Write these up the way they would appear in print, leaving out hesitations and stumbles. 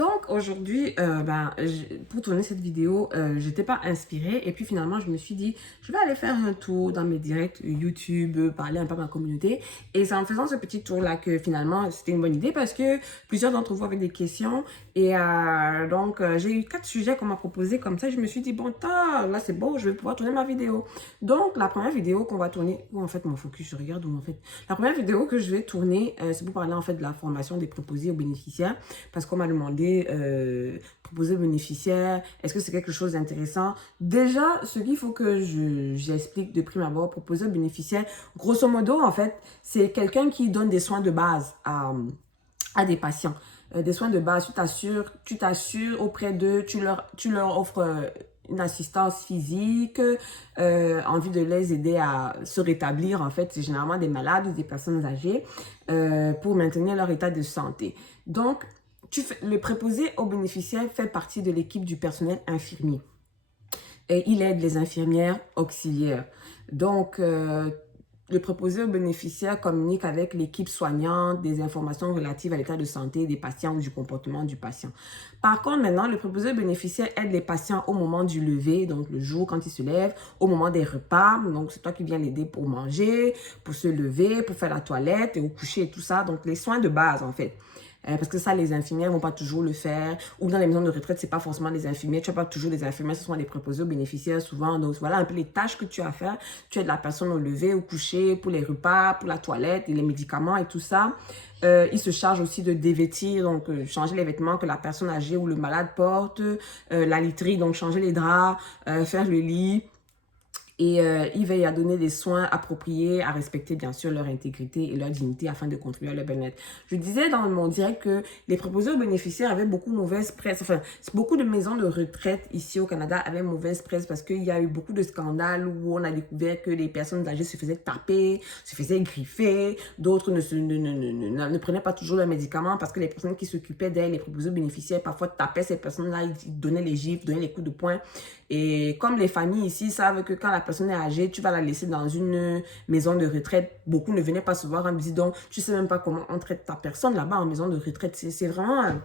Donc aujourd'hui, pour tourner cette vidéo, j'étais pas inspirée et puis finalement je me suis dit, je vais aller faire un tour dans mes directs YouTube, parler un peu à ma communauté. Et c'est en faisant ce petit tour-là que finalement c'était une bonne idée parce que plusieurs d'entre vous avaient des questions et j'ai eu 4 sujets qu'on m'a proposés comme ça. Je me suis dit, bon, là c'est bon, je vais pouvoir tourner ma vidéo. Donc la première vidéo qu'on va tourner, ou en fait mon focus, je regarde où en fait. La première vidéo que je vais tourner, c'est pour parler en fait de la formation des préposés aux bénéficiaires. Parce qu'on m'a demandé, proposer aux bénéficiaires, est-ce que c'est quelque chose d'intéressant? Déjà, ce qu'il faut que j'explique de prime abord, proposer aux bénéficiaires, grosso modo, en fait, c'est quelqu'un qui donne des soins de base à des patients. Des soins de base, tu t'assures auprès d'eux, tu leur offres une assistance physique, en vue de les aider à se rétablir. En fait, c'est généralement des malades ou des personnes âgées pour maintenir leur état de santé. Donc, le préposé aux bénéficiaires fait partie de l'équipe du personnel infirmier. Et il aide les infirmières auxiliaires. Donc, le préposé aux bénéficiaires communique avec l'équipe soignante des informations relatives à l'état de santé des patients ou du comportement du patient. Par contre, maintenant, le préposé aux bénéficiaires aide les patients au moment du lever, donc le jour quand ils se lèvent, au moment des repas. Donc, c'est toi qui viens l'aider pour manger, pour se lever, pour faire la toilette et au coucher et tout ça. Donc, les soins de base, en fait. Parce que ça, les infirmières ne vont pas toujours le faire. Ou dans les maisons de retraite, ce n'est pas forcément des infirmières. Tu n'as pas toujours des infirmières, ce sont des préposés aux bénéficiaires souvent. Donc, voilà un peu les tâches que tu as à faire. Tu aides la personne au lever, au coucher, pour les repas, pour la toilette et les médicaments et tout ça. Ils se chargent aussi de dévêtir, donc changer les vêtements que la personne âgée ou le malade porte. La literie, donc changer les draps, faire le lit. Et il veille à donner des soins appropriés, à respecter bien sûr leur intégrité et leur dignité afin de contribuer à leur bien-être. Je disais dans mon direct que les préposés aux bénéficiaires avaient beaucoup de mauvaise presse. Enfin, beaucoup de maisons de retraite ici au Canada avaient mauvaise presse parce qu'il y a eu beaucoup de scandales où on a découvert que les personnes âgées se faisaient taper, se faisaient griffer. D'autres ne prenaient pas toujours leurs médicaments parce que les personnes qui s'occupaient d'elles, les préposés aux bénéficiaires, parfois tapaient ces personnes-là, ils donnaient les gifles, donnaient les coups de poing. Et comme les familles ici savent que quand la personne est âgée, tu vas la laisser dans une maison de retraite, beaucoup ne venaient pas se voir en me disant, donc, tu sais même pas comment on traite ta personne là-bas en maison de retraite. C'est vraiment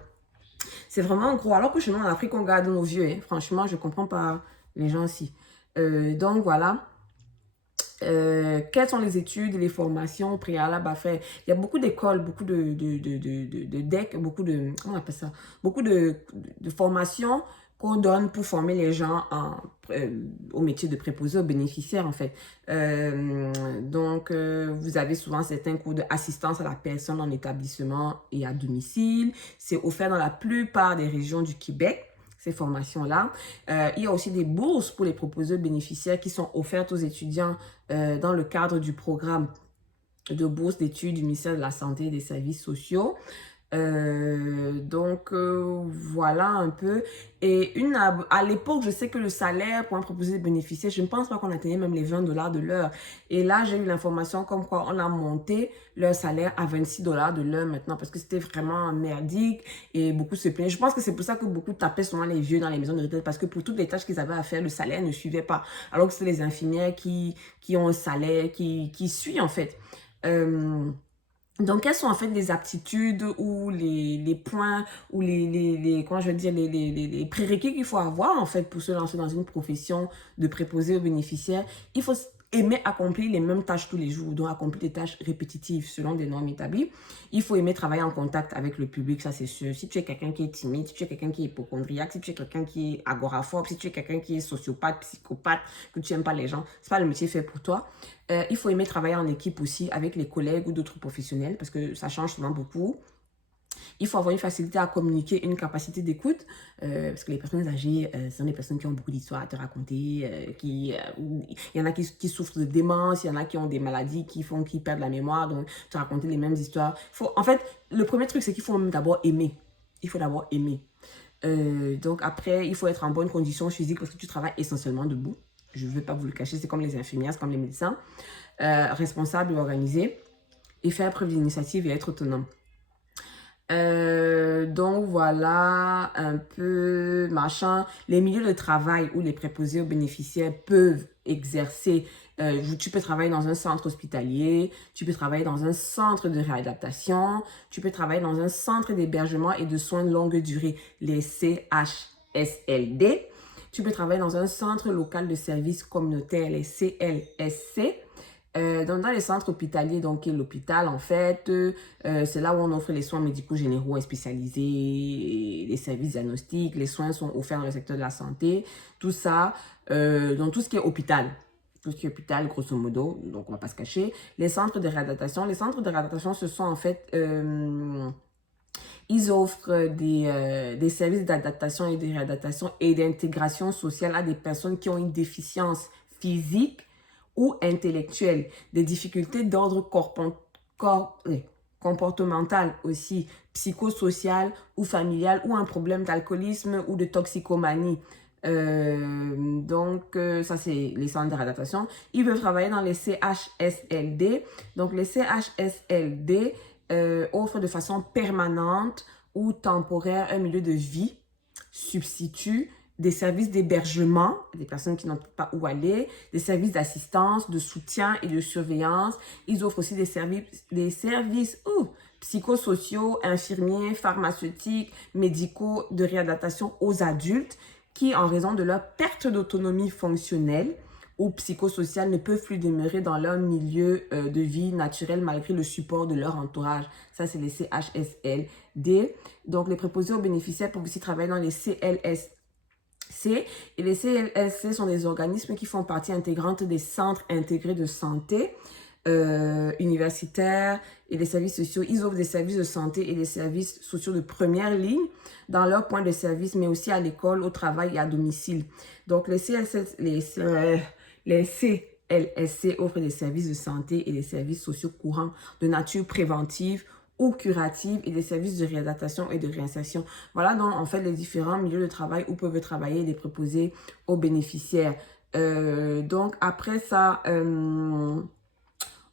gros. Alors que chez nous, en Afrique, on garde nos vieux. Hein. Franchement, je comprends pas les gens ici. Donc, voilà. Quelles sont les études, les formations préalables à faire? Il y a beaucoup d'écoles, beaucoup de DEC, beaucoup de, comment on appelle ça? Beaucoup de formations qu'on donne pour former les gens au métier de préposé aux bénéficiaires, en fait. Vous avez souvent certains cours d'assistance à la personne en établissement et à domicile. C'est offert dans la plupart des régions du Québec, ces formations-là. Il y a aussi des bourses pour les préposés aux bénéficiaires qui sont offertes aux étudiants dans le cadre du programme de bourse d'études du ministère de la Santé et des Services sociaux. Voilà un peu. Et à l'époque, je sais que le salaire pour un préposé de bénéficiaire, je ne pense pas qu'on atteignait même les 20 $ de l'heure. Et là, j'ai eu l'information comme quoi on a monté leur salaire à 26 $ de l'heure maintenant parce que c'était vraiment merdique et beaucoup se plaignaient. Je pense que c'est pour ça que beaucoup tapaient souvent les vieux dans les maisons de retraite parce que pour toutes les tâches qu'ils avaient à faire, le salaire ne suivait pas. Alors que c'est les infirmières qui ont un salaire qui suit en fait. Donc, quelles sont en fait les aptitudes ou les points ou comment je veux dire, les prérequis qu'il faut avoir en fait pour se lancer dans une profession de préposé aux bénéficiaires? Il faut aimer accomplir les mêmes tâches tous les jours, donc accomplir des tâches répétitives selon des normes établies. Il faut aimer travailler en contact avec le public, ça c'est sûr. Si tu es quelqu'un qui est timide, si tu es quelqu'un qui est hypocondriaque, si tu es quelqu'un qui est agoraphobe, si tu es quelqu'un qui est sociopathe, psychopathe, que tu n'aimes pas les gens, c'est pas le métier fait pour toi. Il faut aimer travailler en équipe aussi avec les collègues ou d'autres professionnels parce que ça change souvent beaucoup. Il faut avoir une facilité à communiquer, une capacité d'écoute parce que les personnes âgées sont des personnes qui ont beaucoup d'histoires à te raconter. Il y en a qui souffrent de démence, il y en a qui ont des maladies qui font qu'ils perdent la mémoire, donc te raconter les mêmes histoires. En fait, le premier truc, c'est qu'il faut d'abord aimer. Il faut d'abord aimer. Donc après, il faut être en bonne condition physique parce que tu travailles essentiellement debout. Je ne vais pas vous le cacher, c'est comme les infirmières, c'est comme les médecins. Responsable et organisé. Et faire preuve d'initiative et être autonome. Donc voilà un peu machin. Les milieux de travail où les préposés aux bénéficiaires peuvent exercer Tu peux travailler dans un centre hospitalier, tu peux travailler dans un centre de réadaptation, tu peux travailler dans un centre d'hébergement et de soins de longue durée, les CHSLD. Tu peux travailler dans un centre local de services communautaires, les CLSC. Dans les centres hospitaliers, donc l'hôpital en fait, c'est là où on offre les soins médicaux généraux et spécialisés, les services diagnostiques, les soins sont offerts dans le secteur de la santé, tout ça, dans tout ce qui est hôpital. Tout ce qui est hôpital, grosso modo, donc on ne va pas se cacher. Les centres de réadaptation, ce sont en fait, ils offrent des services d'adaptation et de réadaptation et d'intégration sociale à des personnes qui ont une déficience physique ou intellectuelle, des difficultés d'ordre comportemental aussi, psychosocial ou familial, ou un problème d'alcoolisme ou de toxicomanie. Ça c'est les centres de réadaptation. Ils peuvent travailler dans les CHSLD. Donc les CHSLD offrent de façon permanente ou temporaire un milieu de vie, substitut des services d'hébergement, des personnes qui n'ont pas où aller, des services d'assistance, de soutien et de surveillance. Ils offrent aussi des services psychosociaux, infirmiers, pharmaceutiques, médicaux de réadaptation aux adultes qui, en raison de leur perte d'autonomie fonctionnelle ou psychosociale, ne peuvent plus demeurer dans leur milieu de vie naturel malgré le support de leur entourage. Ça, c'est les CHSLD. Donc, les préposés aux bénéficiaires peuvent aussi travailler dans les CLSC. Et les CLSC sont des organismes qui font partie intégrante des centres intégrés de santé universitaires et des services sociaux. Ils offrent des services de santé et des services sociaux de première ligne dans leurs points de service, mais aussi à l'école, au travail et à domicile. Donc, les CLSC offrent des services de santé et des services sociaux courants de nature préventive ou curative et des services de réadaptation et de réinsertion. Voilà donc en fait les différents milieux de travail où peuvent travailler les préposés aux bénéficiaires. Donc après ça,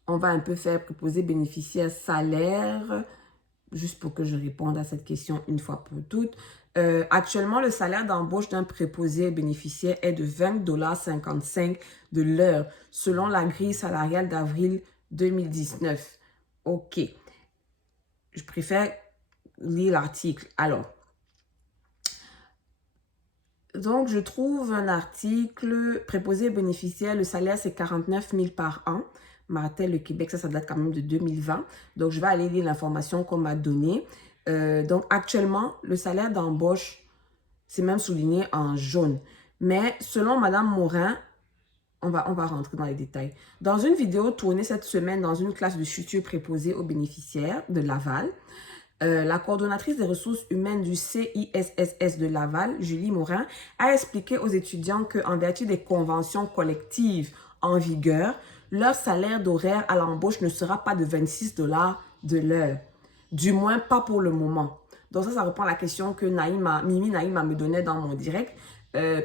on va un peu faire préposé bénéficiaire salaire, juste pour que je réponde à cette question une fois pour toutes. Actuellement, le salaire d'embauche d'un préposé bénéficiaire est de 20,55 $ de l'heure, selon la grille salariale d'avril 2019. OK. Je préfère lire l'article. Alors, donc je trouve un article préposé bénéficiaire, le salaire c'est 49 000 par an. Martel, le Québec, ça date quand même de 2020. Donc, je vais aller lire l'information qu'on m'a donnée. Donc, actuellement, le salaire d'embauche, c'est même souligné en jaune. Mais selon Madame Morin, on va rentrer dans les détails. Dans une vidéo tournée cette semaine dans une classe de futurs préposés aux bénéficiaires de Laval, la coordonnatrice des ressources humaines du CISSS de Laval, Julie Morin, a expliqué aux étudiants qu'en vertu des conventions collectives en vigueur, leur salaire d'horaire à l'embauche ne sera pas de 26 $ de l'heure. Du moins, pas pour le moment. Donc ça répond à la question que Mimi Naïma me donnait dans mon direct.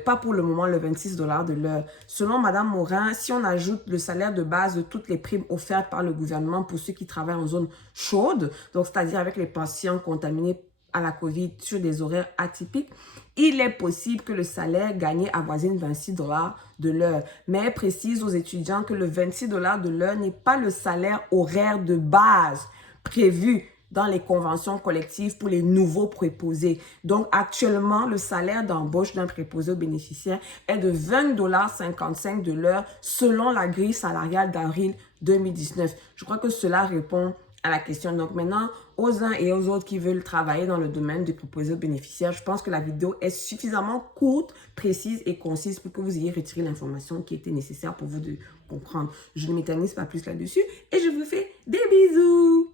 Pas pour le moment le 26 $ de l'heure. Selon Madame Morin, si on ajoute le salaire de base de toutes les primes offertes par le gouvernement pour ceux qui travaillent en zone chaude, donc c'est-à-dire avec les patients contaminés à la COVID sur des horaires atypiques, il est possible que le salaire gagné avoisine 26 $ de l'heure. Mais elle précise aux étudiants que le 26 $ de l'heure n'est pas le salaire horaire de base prévu dans les conventions collectives pour les nouveaux préposés. Donc, actuellement, le salaire d'embauche d'un préposé aux bénéficiaires est de 20,55 $ de l'heure selon la grille salariale d'avril 2019. Je crois que cela répond à la question. Donc maintenant, aux uns et aux autres qui veulent travailler dans le domaine des préposés aux bénéficiaires, je pense que la vidéo est suffisamment courte, précise et concise pour que vous ayez retiré l'information qui était nécessaire pour vous de comprendre. Je ne m'éternise pas plus là-dessus et je vous fais des bisous.